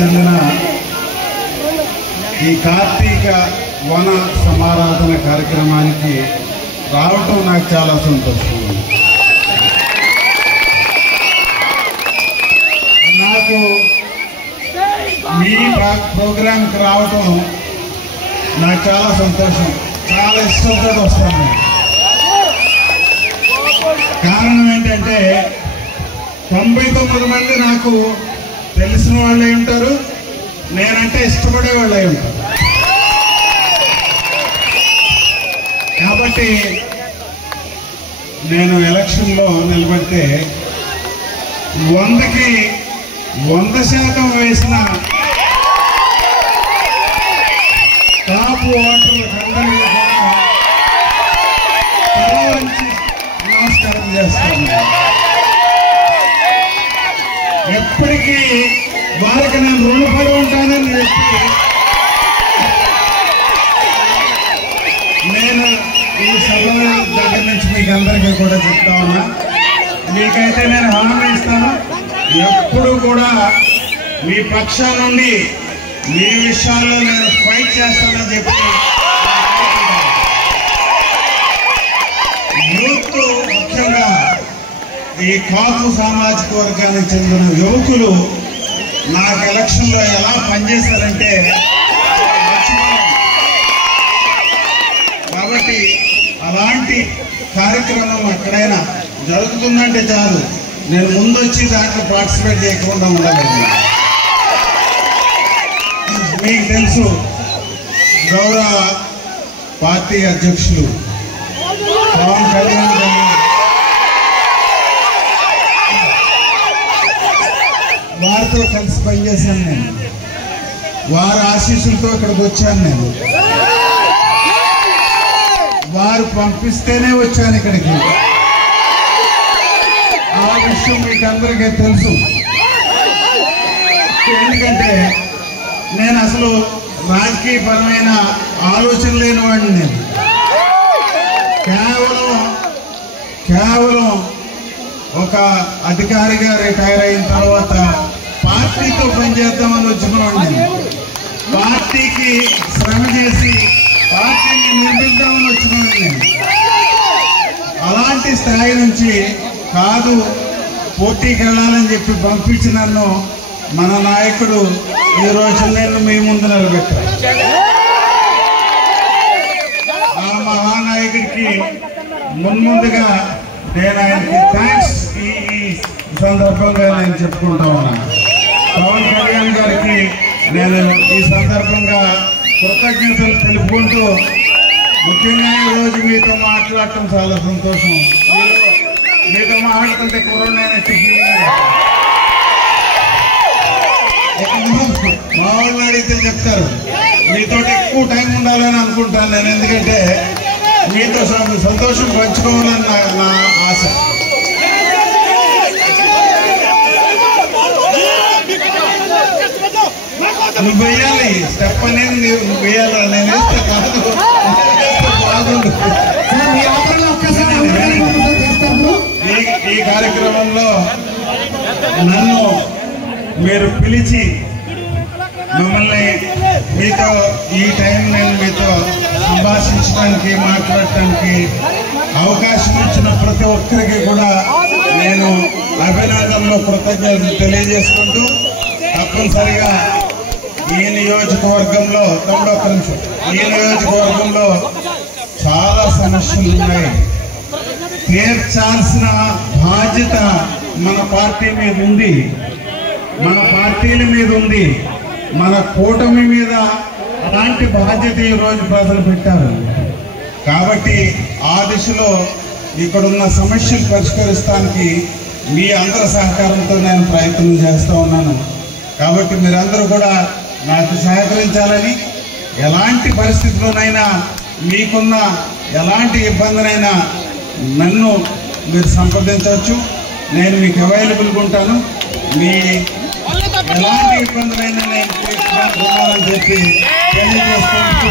చెందిన ఈ కార్తీక వన సమారాధన కార్యక్రమానికి రావటం నాకు చాలా సంతోషంగా ఉంది. నాకు మీ ప్రోగ్రాంకి రావటం నాకు చాలా సంతోషం, చాలా ఇష్టంతో వస్తాను. కారణం ఏంటంటే 99 మంది నాకు తెలిసిన వాళ్ళే ఉంటారు, నేనంటే ఇష్టపడే వాళ్ళే ఉంటారు. కాబట్టి నేను ఎలక్షన్లో నిలబడితే 100కి 100% వేసిన టాప్ ఓటర్లందరికీ కూడా తల వంచి నమస్కారం చేస్తాను. ఎప్పటికీ వారికి నేను రుణపడి ఉంటానని చెప్పి నేను ఈ సభ దగ్గర నుంచి మీకు అందరికీ కూడా చెప్తా ఉన్నా. మీకైతే నేను హామీ ఇస్తాను, ఎప్పుడు కూడా మీ పక్షాల నుండి మీ విషయాల్లో నేను ఫైట్ చేస్తానని చెప్పి యూత్, ముఖ్యంగా ఈ కాపు సామాజిక వర్గానికి చెందిన యువకులు నాకు ఎలక్షన్లో ఎలా పనిచేశారంటే కాబట్టి అలాంటి కార్యక్రమం ఎక్కడైనా జరుగుతుందంటే చాలు నేను ముందొచ్చి దాంట్లో పార్టిసిపేట్ చేయకుండా ఉండలేదు. మీకు తెలుసు, గౌరవ పార్టీ అధ్యక్షులు పవన్ కళ్యాణ్ గారు వారితో కలిసి పనిచేశాను. నేను వారి ఆశీస్సులతో ఇక్కడికి వచ్చాను. నేను వారు పంపిస్తేనే వచ్చాను ఇక్కడికి. ఆ విషయం మీకు అందరికీ తెలుసు. ఎందుకంటే నేను అసలు రాజకీయపరమైన ఆలోచన లేని వాడిని. నేను కేవలం ఒక అధికారిగా రిటైర్ అయిన తర్వాత పార్టీతో పనిచేద్దామని వచ్చినవాడిని. పార్టీకి శ్రమ చేసి పార్టీని నిర్మిద్దామని వచ్చినవాడిని. అలాంటి స్థాయి నుంచి కాదు, పోటీకి వెళ్ళాలని చెప్పి పంపించి నన్ను మన నాయకుడు ఈ రోజు నేను మీ ముందు నిలబెట్టారు. ఆ మహానాయకుడికి మున్ముందుగా నేను ఆయనకి థ్యాంక్స్ ఈ సందర్భంగా నేను చెప్పుకుంటా ఉన్నాను. పవన్ కళ్యాణ్ గారికి నేను ఈ సందర్భంగా కృతజ్ఞతలు తెలుపుకుంటూ, ముఖ్యంగా ఈరోజు మీతో మాట్లాడటం చాలా సంతోషం. మీతో మాట్లాడుతుంటే కరోనా మా వాళ్ళని అడిగితే చెప్తారు మీతో ఎక్కువ టైం ఉండాలని అనుకుంటాను నేను. ఎందుకంటే మీతో సంతోషం పంచుకోవాలని నా ఆశ. నువ్వు వేయాలి స్టెప్ అనేది, నువ్వు వేయాలి. నేను వేస్తే కాదు, బాగుండు. ఈ కార్యక్రమంలో నన్ను మీరు పిలిచి మిమ్మల్ని మీతో ఈ టైం నేను మీతో సంభాషించడానికి, మాట్లాడటానికి అవకాశం ఇచ్చిన ప్రతి ఒక్కరికి కూడా నేను అభినందనలు, కృతజ్ఞతలు తెలియజేసుకుంటూ, తప్పనిసరిగా ఈ నియోజకవర్గంలో ఈ నియోజకవర్గంలో చాలా సమస్యలు ఉన్నాయి. తీర్చాల్సిన బాధ్యత మన పార్టీ మీద ఉంది, మన పార్టీల మీద ఉంది, మన కూటమి మీద అలాంటి బాధ్యత ఈరోజు ప్రజలు పెట్టారు. కాబట్టి ఆ దిశలో ఇక్కడున్న సమస్యలు పరిష్కరిస్తానికి మీ అందరి సహకారంతో నేను ప్రయత్నం చేస్తూ ఉన్నాను. కాబట్టి మీరందరూ కూడా నాకు సహకరించాలని, ఎలాంటి పరిస్థితుల్లోనైనా మీకున్న ఎలాంటి ఇబ్బందినైనా నన్ను మీరు సంప్రదించవచ్చు. నేను మీకు అవైలబుల్గా ఉంటాను. మీ ఎలాంటి ఇబ్బందులైనా నేను తీర్చుకోవాలని చెప్పి తెలియజేసుకుంటూ